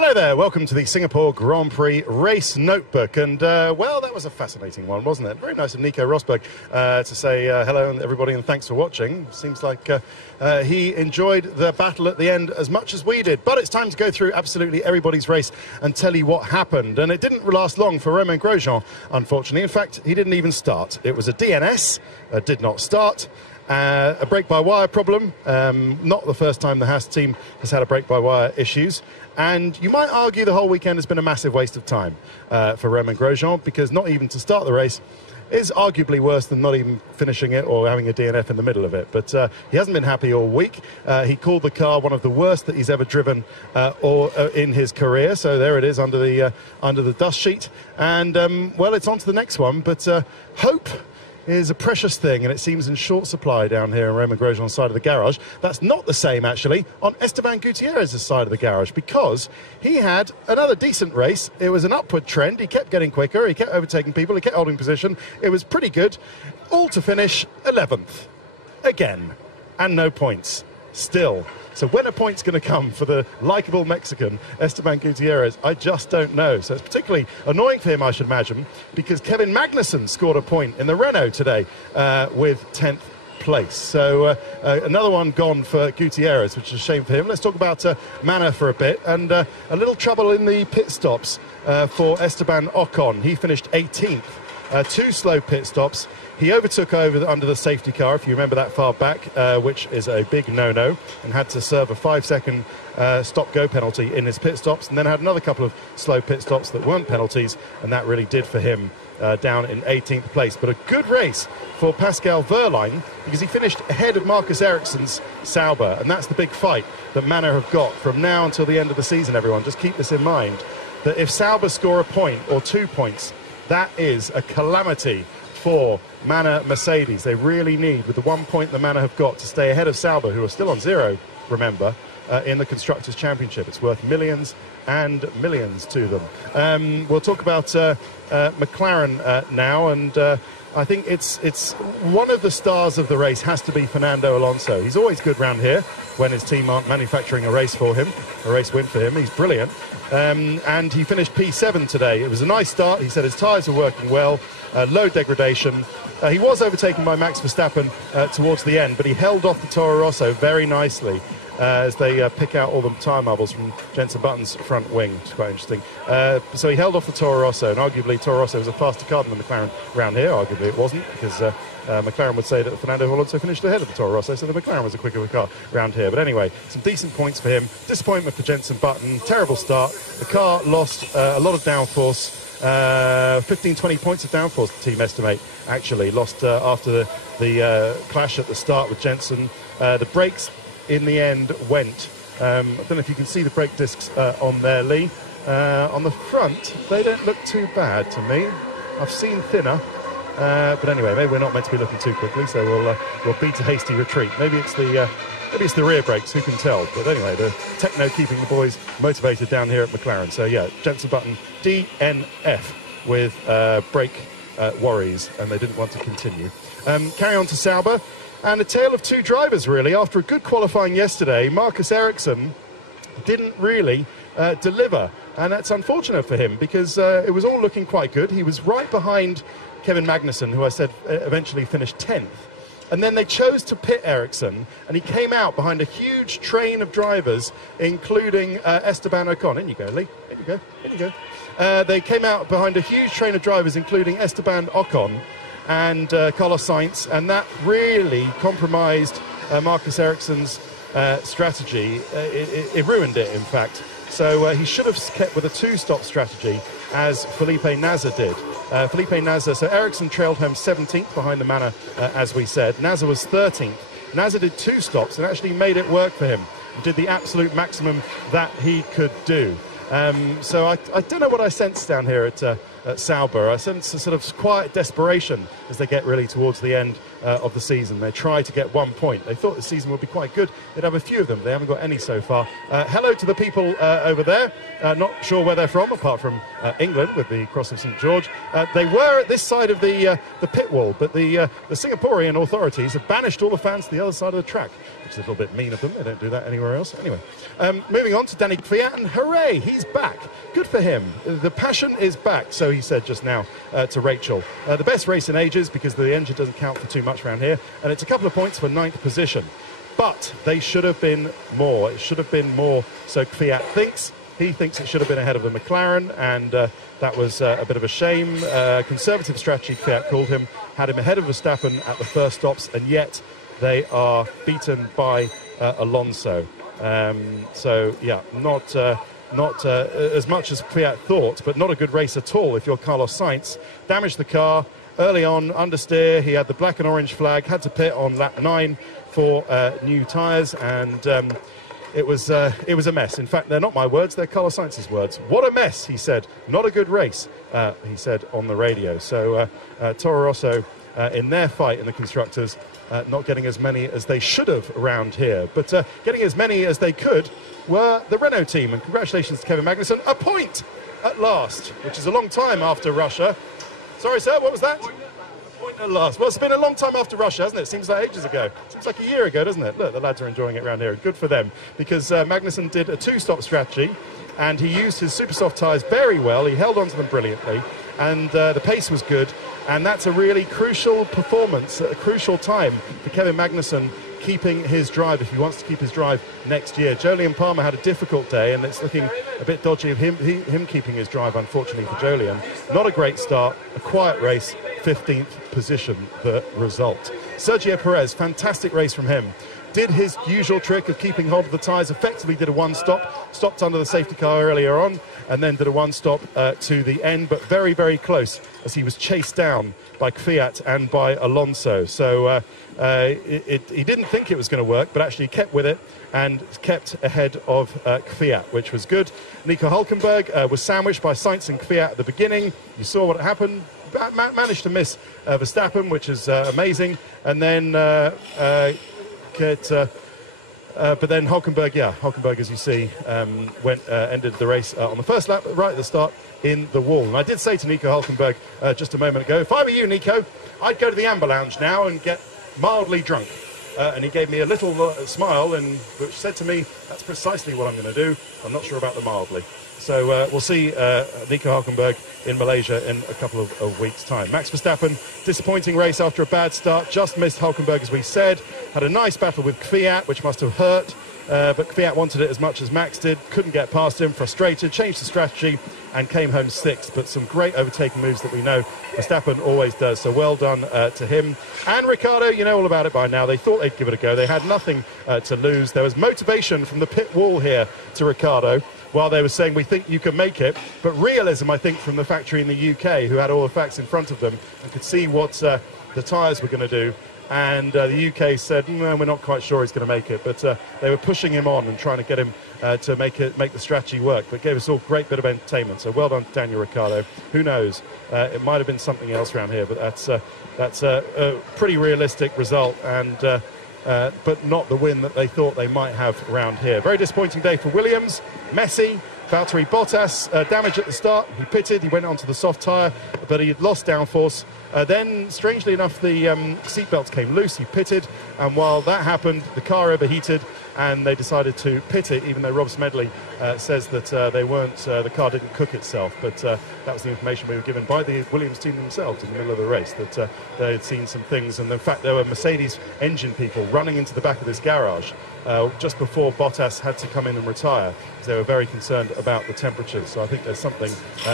Hello there, welcome to the Singapore Grand Prix Race Notebook. And, well, that was a fascinating one, wasn't it? Very nice of Nico Rosberg to say hello, everybody, and thanks for watching. Seems like he enjoyed the battle at the end as much as we did. But it's time to go through absolutely everybody's race and tell you what happened. And it didn't last long for Romain Grosjean, unfortunately. In fact, he didn't even start. It was a DNS, did not start. A brake-by-wire problem, not the first time the Haas team has had a brake-by-wire issues. And you might argue the whole weekend has been a massive waste of time for Romain Grosjean, because not even to start the race is arguably worse than not even finishing it or having a DNF in the middle of it. But he hasn't been happy all week. He called the car one of the worst that he's ever driven in his career. So there it is under the dust sheet. And, well, it's on to the next one. But hope is a precious thing, and it seems in short supply down here on Romain Grosjean's side of the garage. That's not the same, actually, on Esteban Gutierrez's side of the garage, because he had another decent race. It was an upward trend. He kept getting quicker. He kept overtaking people. He kept holding position. It was pretty good. All to finish 11th. Again. And no points. Still. So when are points going to come for the likeable Mexican, Esteban Gutierrez? I just don't know. So it's particularly annoying for him, I should imagine, because Kevin Magnussen scored a point in the Renault today with 10th place. So another one gone for Gutierrez, which is a shame for him. Let's talk about Manor for a bit, and a little trouble in the pit stops for Esteban Ocon. He finished 18th. Two slow pit stops. He overtook under the safety car, if you remember that far back, which is a big no-no, and had to serve a 5-second stop-go penalty in his pit stops, and then had another couple of slow pit stops that weren't penalties, and that really did for him down in 18th place. But a good race for Pascal Wehrlein, because he finished ahead of Marcus Ericsson's Sauber, and that's the big fight that Manor have got from now until the end of the season, everyone. Just keep this in mind, that if Sauber score a point or 2 points, that is a calamity for Manor Mercedes. They really need, with the 1 point the Manor have got, to stay ahead of Sauber, who are still on 0, remember, in the Constructors' Championship. It's worth millions and millions to them. We'll talk about McLaren now, and I think it's one of the stars of the race has to be Fernando Alonso. He's always good round here when his team aren't manufacturing a race for him, a race win for him. He's brilliant. And he finished P7 today. It was a nice start. He said his tyres were working well, low degradation. He was overtaken by Max Verstappen towards the end, but he held off the Toro Rosso very nicely as they pick out all the tyre marbles from Jenson Button's front wing, which is quite interesting. So he held off the Toro Rosso, and arguably Toro Rosso was a faster car than the McLaren round here. Arguably it wasn't, because McLaren would say that Fernando Alonso finished ahead of the Toro Rosso, so the McLaren was a quicker car round here. But anyway, some decent points for him. Disappointment for Jenson Button. Terrible start. The car lost a lot of downforce. 15-20 points of downforce, the team estimate, actually. Lost after the clash at the start with Jenson. The brakes, in the end, went. I don't know if you can see the brake discs on there, Lee. On the front, they don't look too bad to me. I've seen thinner. But anyway, maybe we're not meant to be looking too quickly, so we'll beat a hasty retreat. Maybe it's the rear brakes, who can tell? But anyway, the techno keeping the boys motivated down here at McLaren. So yeah, Jenson Button DNF with brake worries, and they didn't want to continue. Carry on to Sauber, and a tale of two drivers really. After a good qualifying yesterday, Marcus Ericsson didn't really deliver, and that's unfortunate for him, because it was all looking quite good. He was right behind Kevin Magnussen, who I said eventually finished 10th. And then they chose to pit Ericsson, and he came out behind a huge train of drivers, including Esteban Ocon. In you go, Lee. In you go. In you go. They came out behind a huge train of drivers, including Esteban Ocon and Carlos Sainz, and that really compromised Marcus Ericsson's strategy. It ruined it, in fact. So he should have kept with a two-stop strategy, as Felipe Nasr did. Felipe Nasr, so Ericsson trailed home 17th behind the Manor, as we said. Nasr was 13th. Nasr did two stops and actually made it work for him. Did the absolute maximum that he could do. So I don't know what I sense down here at Sauber. I sense a sort of quiet desperation as they get really towards the end of the season. They try to get 1 point. They thought the season would be quite good. They'd have a few of them. They haven't got any so far. Hello to the people over there. Not sure where they're from, apart from England with the Cross of St. George. They were at this side of the pit wall, but the Singaporean authorities have banished all the fans to the other side of the track, which is a little bit mean of them. They don't do that anywhere else. Anyway, moving on to Danny Kvyat, and hooray, he's back. Good for him. The passion is back, so he said just now to Rachel. The best race in ages, because the engine doesn't count for too much around here, and it's a couple of points for 9th position. But they should have been more. It should have been more, so Kvyat thinks. He thinks it should have been ahead of the McLaren, and that was a bit of a shame. Conservative strategy, Kvyat called him, had him ahead of Verstappen at the first stops, and yet they are beaten by Alonso. So, yeah, not as much as Kvyat thought, but not a good race at all if you're Carlos Sainz. Damaged the car early on, understeer. He had the black and orange flag, had to pit on lap 9 for new tyres, and it was a mess. In fact, they're not my words, they're Carlos Sainz's words. What a mess, he said. Not a good race, he said on the radio. So Toro Rosso, in their fight in the Constructors, not getting as many as they should have around here. But getting as many as they could were the Renault team. And congratulations to Kevin Magnussen. A point at last, which is a long time after Russia. Sorry, sir, what was that? Point at last. Well, it's been a long time after Russia, hasn't it? Seems like ages ago. Seems like a year ago, doesn't it? Look, the lads are enjoying it around here. Good for them, because Magnussen did a 2-stop strategy, and he used his super soft tyres very well. He held onto them brilliantly, and the pace was good. And that's a really crucial performance, a crucial time for Kevin Magnussen keeping his drive, if he wants to keep his drive next year. Jolyon Palmer had a difficult day, and it's looking a bit dodgy of him keeping his drive, unfortunately, for Jolyon. Not a great start, a quiet race, 15th position, the result. Sergio Perez, fantastic race from him. Did his usual trick of keeping hold of the tyres, effectively did a 1-stop, stopped under the safety car earlier on, and then did a 1-stop to the end, but very, very close as he was chased down by Kvyat and by Alonso. So he didn't think it was going to work, but actually kept with it and kept ahead of Kvyat, which was good. Nico Hülkenberg was sandwiched by Sainz and Kvyat at the beginning. You saw what happened. Managed to miss Verstappen, which is amazing, and then but then Hülkenberg, as you see, ended the race on the first lap, right at the start, in the wall. And I did say to Nico Hülkenberg just a moment ago, if I were you, Nico, I'd go to the Amber Lounge now and get mildly drunk. And he gave me a little smile, which said to me, that's precisely what I'm going to do. I'm not sure about the mildly. So we'll see Nico Hülkenberg in Malaysia in a couple of weeks' time. Max Verstappen, disappointing race after a bad start. Just missed Hülkenberg, as we said. Had a nice battle with Kvyat, which must have hurt. But Kvyat wanted it as much as Max did. Couldn't get past him, frustrated, changed the strategy, and came home 6th. But some great overtaking moves that we know Verstappen always does. So well done to him. And Ricciardo, you know all about it by now. They thought they'd give it a go. They had nothing to lose. There was motivation from the pit wall here to Ricciardo, while they were saying, we think you can make it. But realism, I think, from the factory in the UK, who had all the facts in front of them and could see what the tyres were going to do. And the UK said, no, we're not quite sure he's going to make it. But they were pushing him on and trying to get him to make the strategy work. But gave us all a great bit of entertainment. So well done to Daniel Ricciardo. Who knows? It might have been something else around here, but that's a pretty realistic result. And but not the win that they thought they might have around here. Very disappointing day for Williams. Messy. Valtteri Bottas, damage at the start. He pitted, he went onto the soft tyre, but he had lost downforce. Then, strangely enough, the seatbelts came loose. He pitted, and while that happened, the car overheated, and they decided to pit it, even though Rob Smedley says that the car didn't cook itself. But that was the information we were given by the Williams team themselves in the middle of the race, that they had seen some things, and in fact there were Mercedes engine people running into the back of this garage just before Bottas had to come in and retire, because they were very concerned about the temperatures. So I think there's something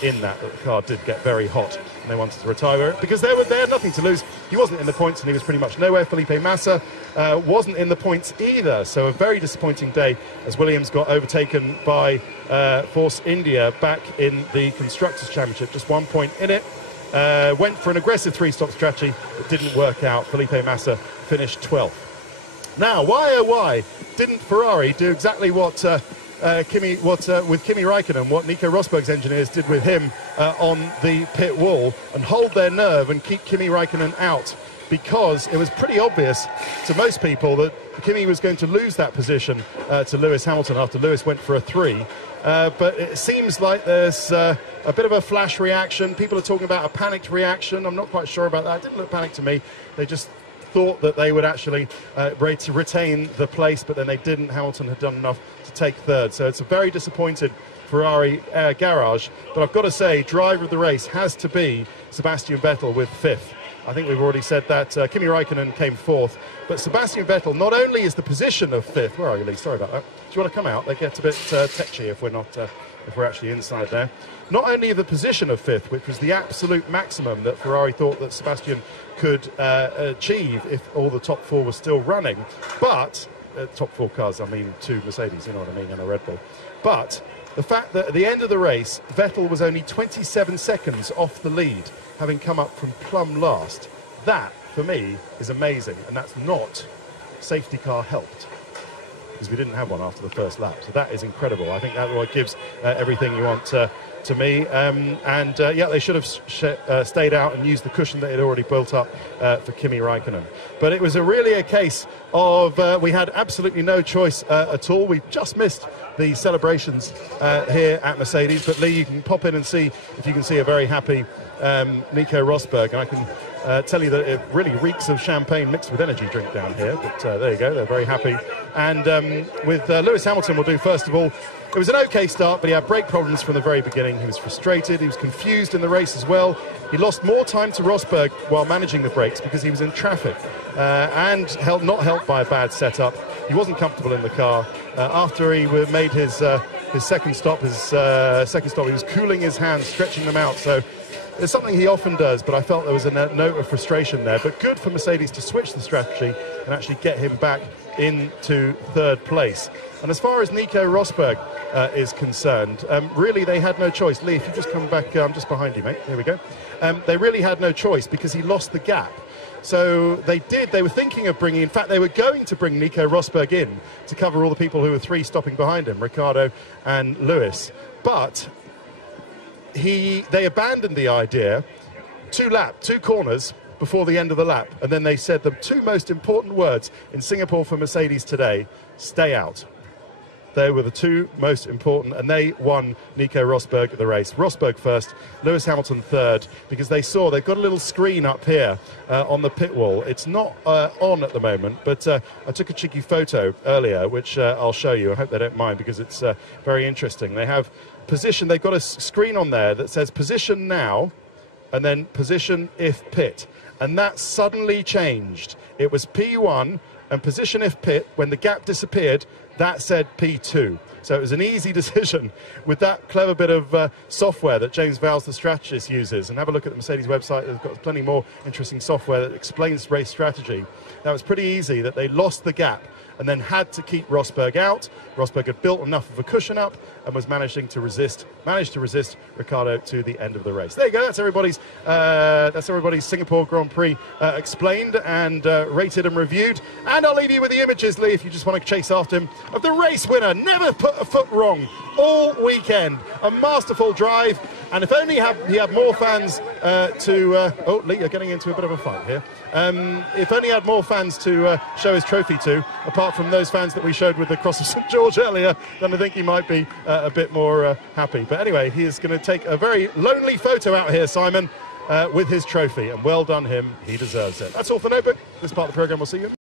in that the car did get very hot, and they wanted to retire it because they had nothing to lose. He wasn't in the points, and he was pretty much nowhere. Felipe Massa wasn't in the points either, so a very disappointing day as Williams got overtaken by Force India back in the Constructors' Championship. Just 1 point in it. Went for an aggressive 3-stop strategy, but didn't work out. Felipe Massa finished 12th. Now, why didn't Ferrari do exactly what with Kimi Raikkonen, what Nico Rosberg's engineers did with him on the pit wall, and hold their nerve and keep Kimi Raikkonen out because it was pretty obvious to most people that Kimi was going to lose that position to Lewis Hamilton after Lewis went for a 3. But it seems like there's a bit of a flash reaction. People are talking about a panicked reaction. I'm not quite sure about that. It didn't look panicked to me. They just thought that they would actually retain the place, but then they didn't. Hamilton had done enough to take third. So it's a very disappointed Ferrari garage. But I've got to say, driver of the race has to be Sebastian Vettel with 5th. I think we've already said that. Kimi Raikkonen came 4th. But Sebastian Vettel not only is the position of 5th. Where are you, Lee? Sorry about that. Do you want to come out? They get a bit tetchy if we're not, if we're actually inside there. Not only the position of 5th, which was the absolute maximum that Ferrari thought that Sebastian could achieve if all the top 4 were still running, but top 4 cars, I mean 2 Mercedes, you know what I mean, and a Red Bull. But the fact that at the end of the race, Vettel was only 27 seconds off the lead, having come up from plumb last. That, for me, is amazing, and that's not safety car helped, because we didn't have one after the first lap. So that is incredible. I think that's what gives everything you want to me. Yeah, they should have stayed out and used the cushion that had already built up for Kimi Raikkonen. But it was really a case of we had absolutely no choice at all. We just missed the celebrations here at Mercedes. But Lee, you can pop in and see if you can see a very happy Nico Rosberg. And I can tell you that it really reeks of champagne mixed with energy drink down here. But there you go, they're very happy. And with Lewis Hamilton, we'll do first of all. It was an okay start, but he had brake problems from the very beginning. He was frustrated, he was confused in the race as well. He lost more time to Rosberg while managing the brakes because he was in traffic and not helped by a bad setup. He wasn't comfortable in the car. After he made his second stop, he was cooling his hands, stretching them out. So it's something he often does, but I felt there was a note of frustration there. But good for Mercedes to switch the strategy and actually get him back into third place. And as far as Nico Rosberg is concerned, really they had no choice. Lee, if you just come back, I'm just behind you, mate. There we go. They really had no choice because he lost the gap. So they were thinking of bringing, in fact, they were going to bring Nico Rosberg in to cover all the people who were 3 stopping behind him, Ricciardo and Lewis. But they abandoned the idea 2 corners before the end of the lap, and then they said the 2 most important words in Singapore for Mercedes today: stay out. They were the 2 most important, and they won Nico Rosberg the race. Rosberg first, Lewis Hamilton third, because they saw they've got a little screen up here on the pit wall. It's not on at the moment, but I took a cheeky photo earlier, which I'll show you. I hope they don't mind, because it's very interesting. They have position, they've got a screen on there that says position now, and then position if pit. And that suddenly changed. It was P1 and position if pit. When the gap disappeared, that said P2. So it was an easy decision with that clever bit of software that James Vowles, the strategist, uses. And have a look at the Mercedes website. They've got plenty more interesting software that explains race strategy. That was pretty easy, that they lost the gap and then had to keep Rosberg out. Rosberg had built enough of a cushion up and was managed to resist Ricciardo to the end of the race. There you go. That's everybody's Singapore Grand Prix explained and rated and reviewed. And I'll leave you with the images, Lee, if you just want to chase after him, of the race winner. Never put a foot wrong all weekend. A masterful drive. And if only he had more fans oh, Lee, you're getting into a bit of a fight here. If only he had more fans to show his trophy to, apart from those fans that we showed with the Cross of St George earlier, then I think he might be a bit more happy. But anyway, he is going to take a very lonely photo out here, Simon, with his trophy. And well done him. He deserves it. That's all for Notebook. This part of the programme. We'll see you.